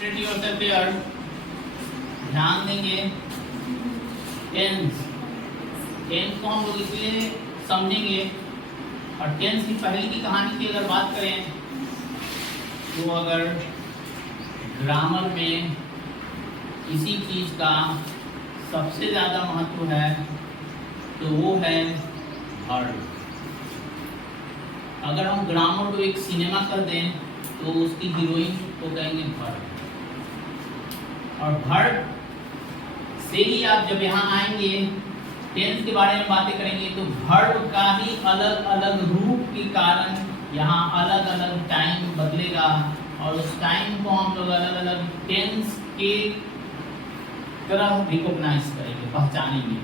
concentrate yourself here. ध्यान देंगे tense को हम लोग इसलिए समझेंगे। और टेंस की पहले की कहानी की अगर बात करें तो अगर ग्रामर में किसी चीज़ का सबसे ज़्यादा महत्व है तो वो है वर्ड। अगर हम ग्रामर को एक सिनेमा कर दें तो उसकी हीरोइन को कहेंगे वर्ड। और वर्ड से ही आप जब यहाँ आएंगे टेंस के बारे में बातें करेंगे तो वर्ब का ही अलग अलग रूप के कारण यहाँ अलग अलग टाइम बदलेगा और उस टाइम को हम लोग अलग अलग टेंस के तरह रिकॉग्नाइज करेंगे, पहचानेंगे।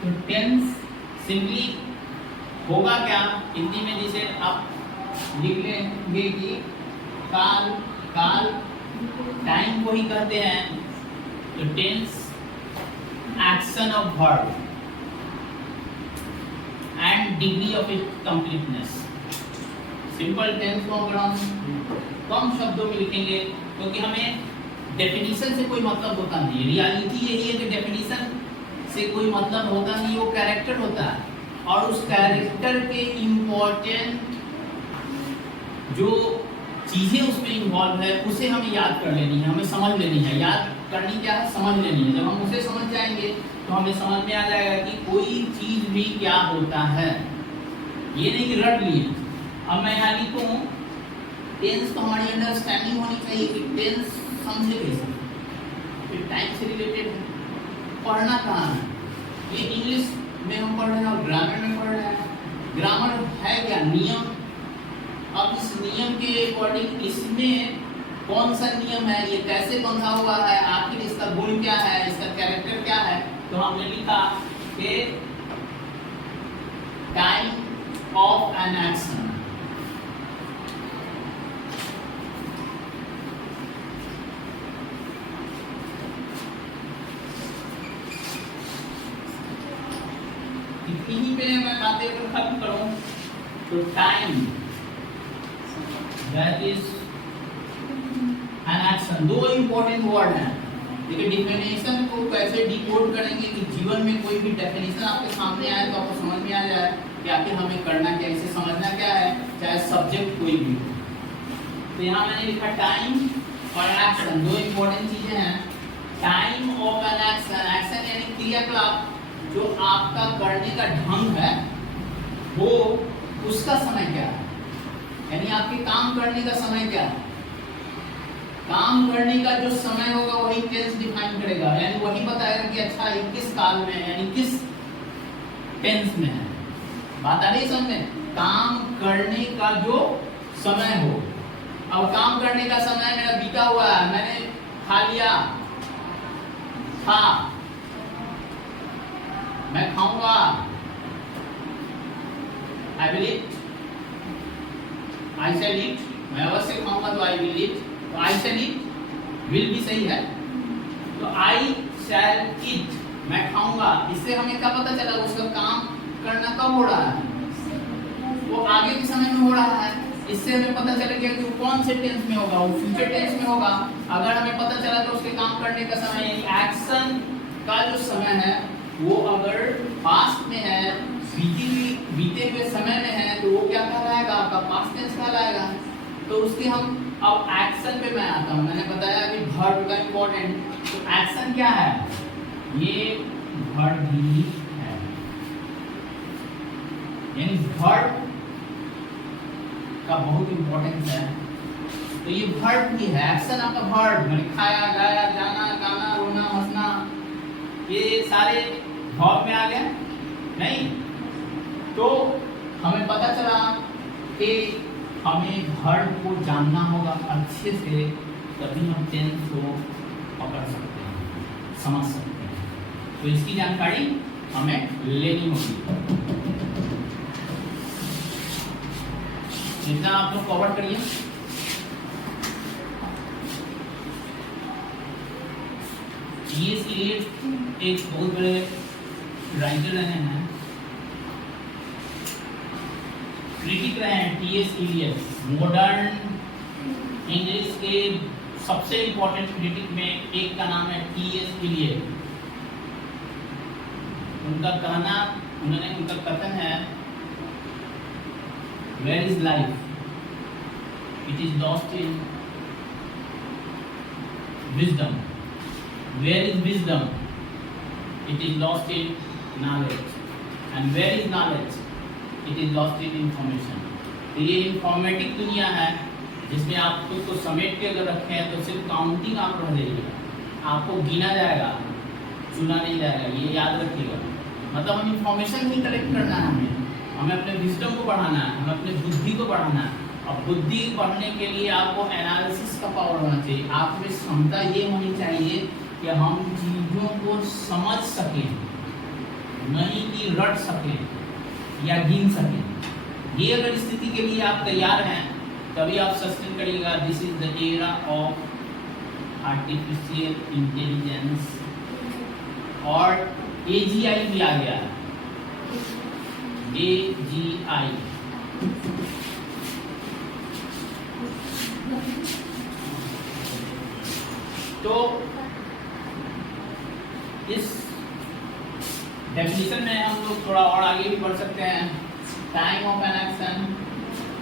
तो टेंस सिंपली होगा क्या हिंदी में, जिसे आप लिख लेंगे कि काल टाइम को ही कहते हैं। तो tense action of verb and degree of it completeness. Simple tense को अगर हम कम शब्दों में लिखेंगे क्योंकि हमें डेफिनेशन से कोई मतलब होता नहीं। रियलिटी यही है कि डेफिनेशन से कोई मतलब होता नहीं, वो कैरेक्टर होता है और उस कैरेक्टर के इम्पोर्टेंट जो चीज़ें उसमें इन्वॉल्व है उसे हमें याद कर लेनी है, हमें समझ लेनी है। याद करनी क्या है, समझ लेनी है। जब हम उसे समझ जाएंगे तो हमें समझ में आ जाएगा कि कोई चीज़ भी क्या होता है। ये नहीं कि रट लिए। अब मैं यहाँ लिखूँ टेंस, तो हमारी अंडरस्टैंडिंग होनी चाहिए कि टेंस समझे कैसे, फिर टाइम से रिलेटेड है। पढ़ना कहाँ है, ये इंग्लिश में हम पढ़ रहे हैं और ग्रामर में पढ़ रहे हैं। ग्रामर है क्या, नियम। अब इस नियम के अकॉर्डिंग इसमें कौन सा नियम है, ये कैसे बंधा हुआ है, आखिर इसका गुण क्या है, इसका कैरेक्टर क्या है। तो हमने लिखा कि टाइम ऑफ एन एक्शन। इन्हीं पे मैं बातें खत्म करूं तो time that is an action. दो इंपॉर्टेंट वर्ड हैं। देखिए डिफिनेशन को कैसे डिकोड करेंगे कि जीवन में कोई भी डेफिनेशन आपके सामने आए तो आपको समझ में आ जाए कि आखिर हमें करना क्या, इसे समझना क्या है, चाहे सब्जेक्ट कोई भी हो। तो यहाँ मैंने लिखा टाइम और एक्शन, दो इंपॉर्टेंट चीजें हैं। Time of an action, action यानी क्रियाकलाप, जो आपका करने का ढंग है वो उसका समय क्या है, यानी आपके काम करने का समय क्या है। काम करने का जो समय होगा वही टेंस डिफाइन करेगा, यानी वही बताएगा कि अच्छा ये किस काल में है, यानी किस टेंस में है। बात आ रही समझ में। काम करने का जो समय हो, अब काम करने का समय मेरा बीता हुआ है, मैंने खा लिया, था, मैं खाऊंगा, आई विल ईट, आई शैल ईट, मैं अवश्य खाऊंगा तो आई विल ईट। तो आई शैल ईट विल भी सही है, तो आई शैल ईट, मैं खाऊंगा। इससे हमें क्या पता चला, उसका काम करना कब हो रहा है, वो आगे के समय में हो रहा है। इससे हमें पता चल गया कि वो कौन से टेंस में होगा, वो फ्यूचर टेंस में होगा। अगर हमें पता चला तो उसके काम करने का समय यानी एक्शन का जो समय है वो अगर पास्ट में है, बीते हुए समय में है, तो वो क्या कहलाएगा, आपका पास्ट टेंस कहलाएगा। तो उसके हम अब एक्शन पे मैं आता हूँ। मैंने बताया कि वर्ब का इम्पोर्टेंट, तो एक्शन क्या है, ये वर्ब ही है, यानी वर्ब का बहुत इम्पोर्टेंस है। तो ये वर्ब ही है, एक्शन आपका वर्ब, मैंने खाया, गाया, जाना, गाना, रोना, हंसना, ये सारे वर्ब में आ गए नहीं। तो हमें पता चला कि हमें वर्ब को जानना होगा अच्छे से, तभी हम टेंस को पकड़ सकते हैं, समझ सकते हैं। तो इसकी जानकारी हमें लेनी होगी। जितना आप लोग कवर करिए। टीएस इलियट एक बहुत बड़े राइटर रहे हैं, क्रिटिक रहे हैं। टीएस इलियट मॉडर्न इंग्लिश के सबसे इंपॉर्टेंट क्रिटिक में एक का नाम है टीएस इलियट। उनका कथन है, where is life, it is lost in wisdom, where is wisdom, it is lost in knowledge, and where is knowledge, it is lost in information. तो ये इंफॉर्मेटिक दुनिया है जिसमें आप खुद को समेट के अगर रखे हैं तो सिर्फ काउंटिंग आप रह जाइएगा, आपको गिना जाएगा, चुना नहीं जाएगा, ये याद रखिएगा। मतलब हम इंफॉर्मेशन नहीं कलेक्ट करना है, हमें अपने विजडम को बढ़ाना है, हमें अपने बुद्धि को बढ़ाना है। और बुद्धि बढ़ने के लिए आपको एनालिसिस का पावर होना चाहिए, आप में क्षमता ये होनी चाहिए कि हम चीज़ों को समझ सकें, नहीं कि रट सकें या गिन सकें। ये अगर स्थिति के लिए आप तैयार हैं तभी आप सस्टेन करिएगा। This is the era of artificial intelligence, और AGI भी आ गया है, AGI। तो इस डेफिनेशन में हम लोग थोड़ा और आगे भी बढ़ सकते हैं। Time of an action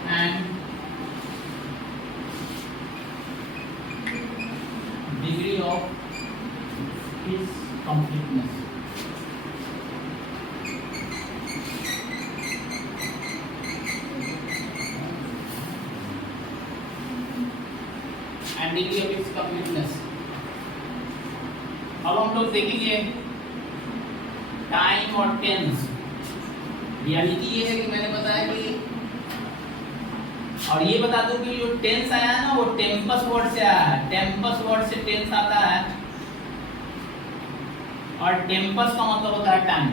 and degree of its completeness. And degree of its completeness. अब हम लोग देखेंगे टाइम और टेंस। रियलिटी ये है कि मैंने बताया कि, और ये बता दूं कि जो टेंस आया है ना वो टेम्पस वर्ड से आया है। टेम्पस वर्ड से टेंस आता है, और टेम्पस का मतलब होता है टाइम।